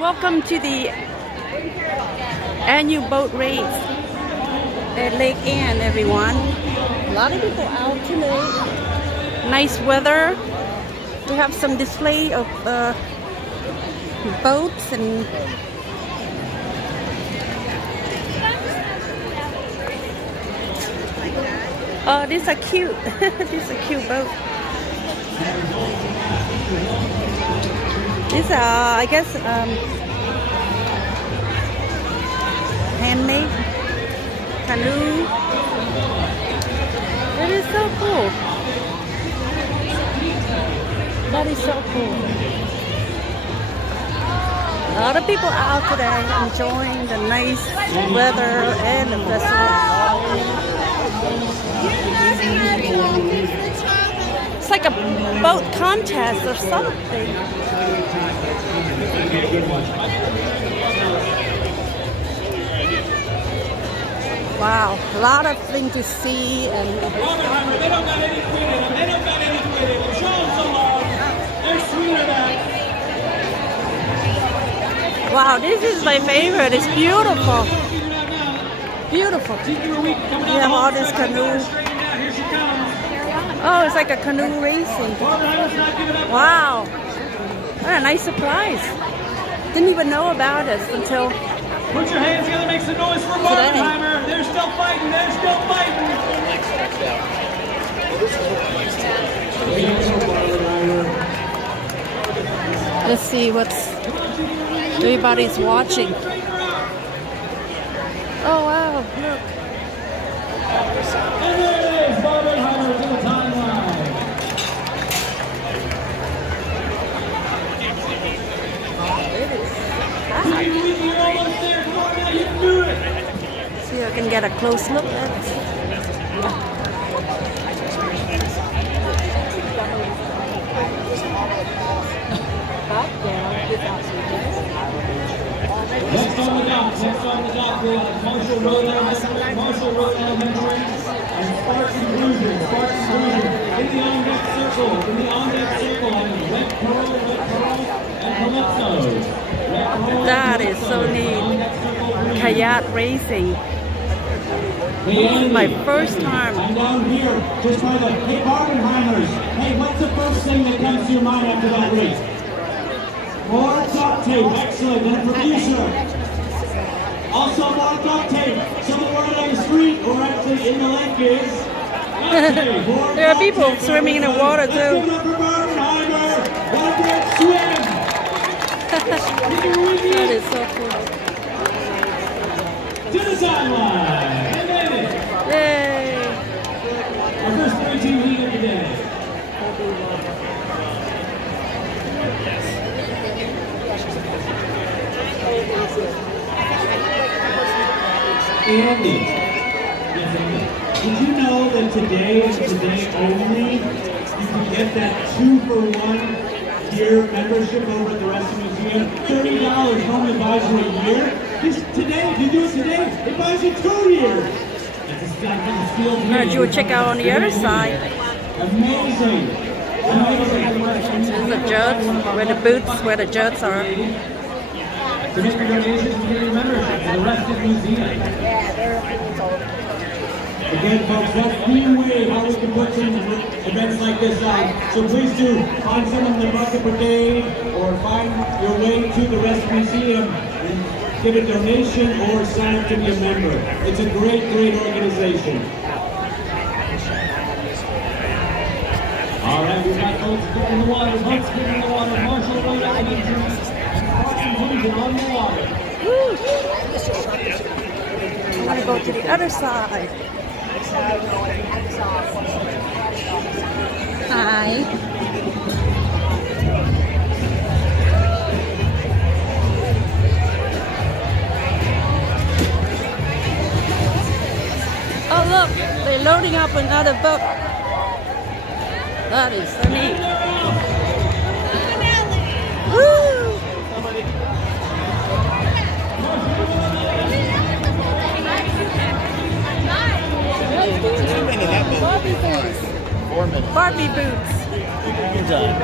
Welcome to the annual boat race at Lake Ann, everyone. A lot of people out today. Nice weather to have some display of boats and oh, these are cute. These are cute boats. These are, I guess, handmade canoe. That is so cool. That is so cool. A lot of people out today enjoying the nice weather and the festival. It's like a boat contest or something. Wow, a lot of things to see and They don't got any queen in them. They don't got any queen in them. Show them some love. They're sweeter than. wow, this is my favorite. It's beautiful. Beautiful. You have all this canoe. Oh, it's like a canoe racing. Wow. What a nice surprise. Didn't even know about it until Put your hands together, make some noise for Barbenheimer. They're still fighting. They're still fighting. let's see what's everybody's watching. Oh wow, look. And there it is, Barbenheimer to the timeline. You're almost there. Come on now, you can do it. See if I can get a close look at it. Next on the dock, we have Marshall Road Elementary, and Sparks Inclusion, in the on-deck circle, and Red Pearl, and Calypso. That is so neat. Kayak racing. This is my first time. And down here, just by the, hey Barbenheimers, hey, what's the first thing that comes to your mind after that race? More duct tape, excellent, and from you, sir. Also more duct tape, so the word on the street, or actually in the lake is... There are people swimming in the water too. Let's give it up for Barbenheimer. What a great swim. That is so cool. To the sideline. And then Yay! our first 13 lead of the day. Andy, did you know that today and today only, you can get that 2-for-1 year membership over at the Rescue Museum? $30 home advisor a year. Today, if you do it today, it buys you 2 years. That's a steal today. Now you will check out on the other side. Amazing. There's the jugs, where the jugs are. To make your donations and get your membership to the Rescue Museum. Again, folks, that's the way how we can put some events like this on. So please do find someone in the Bucket Brigade or find your way to the Rescue Museum and give a donation or sign up to be a member. It's a great, great organization. All right, we've got boats getting in the water, Marshall Road Elementary, and Sparks Inclusion on the water. Woo. I'm gonna go to the other side. Hi. Oh look, they're loading up another boat. That is so neat. Woo! Barbie boots. 4 minutes. Barbie boots. You're done.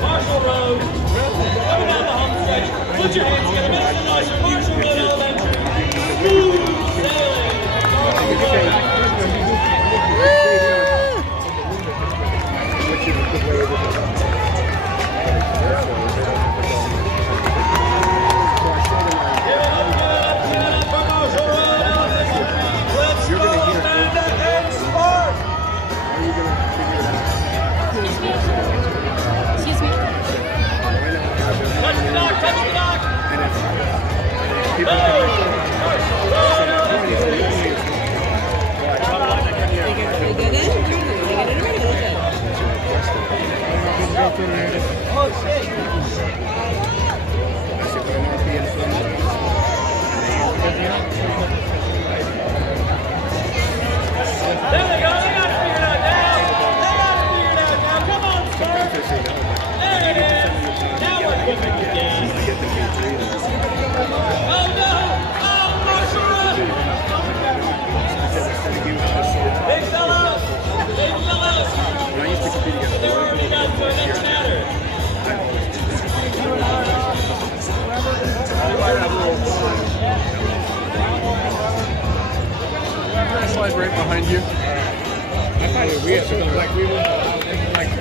Marshall Road, coming down the home stretch. Put your hands together, make some noise for Marshall Road Elementary. Smooth sailing. Slide right behind you. I thought it was weird because like we were like.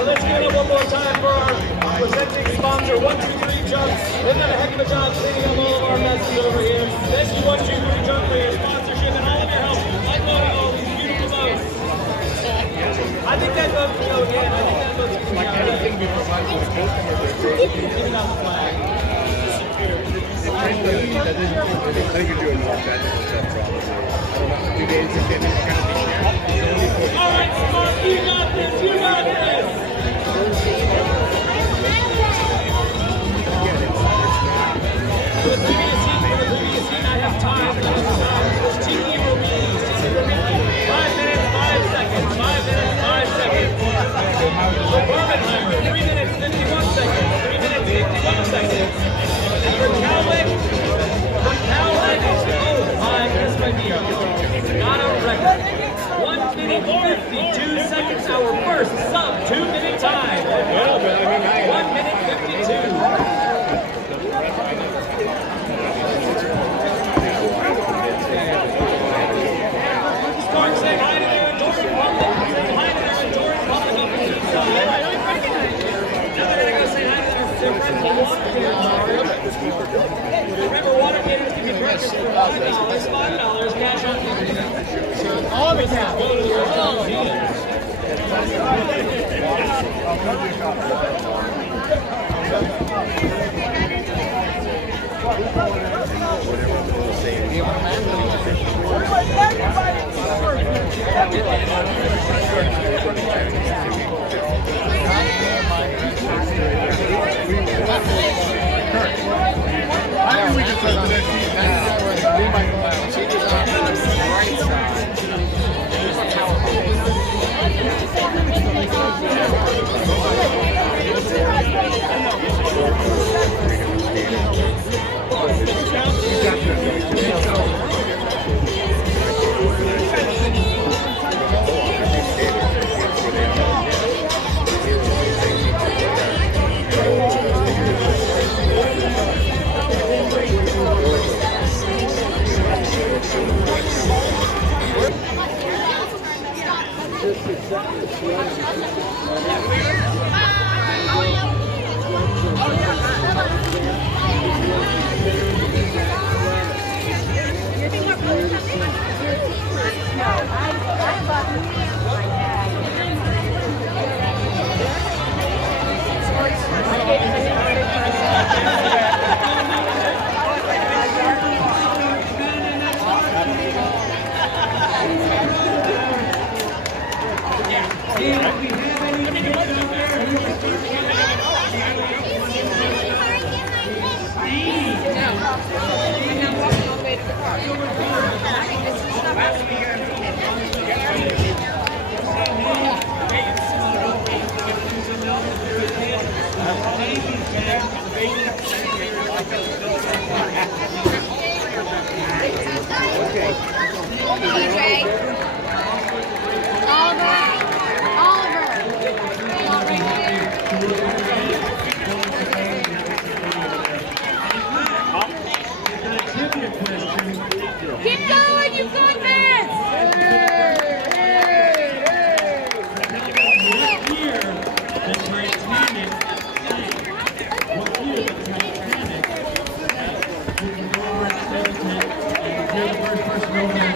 Let's give it up one more time for our presenting sponsor, 123 Jumps. They've done a heck of a job cleaning up all of our messes over here. Thank you, 123 Jump, for your sponsorship and all of your help. Like loading all these beautiful boats. I think that boat can go again. I think that boat's going to Like anything we provide for the customer, Giving out the flag. I think you're doing more better than probably. I don't know. 2 days and then it's going to be. All right, Mark, you got this. You got this. For the previous scene, I have time. Cheeky Rubies. 5 minutes, 5 seconds. 5 minutes, 5 seconds. For Barbenheimer, 3 minutes, 51 seconds. 3 minutes, 51 seconds. And for Cowlick, oh my, this might be not a record. 1 minute 52 seconds, our first sub 2-minute time. 1 minute 52. Start saying hi to their adoring public. Say hi to their adoring public on the inside. Now they're gonna go say hi to their friends on Watergate. Remember, Watergaters can be purchased for $5, cash on delivery. All of it's now. Go to the restaurant museum. I think we can start the next season. We might go out. She was on the right side. no one on the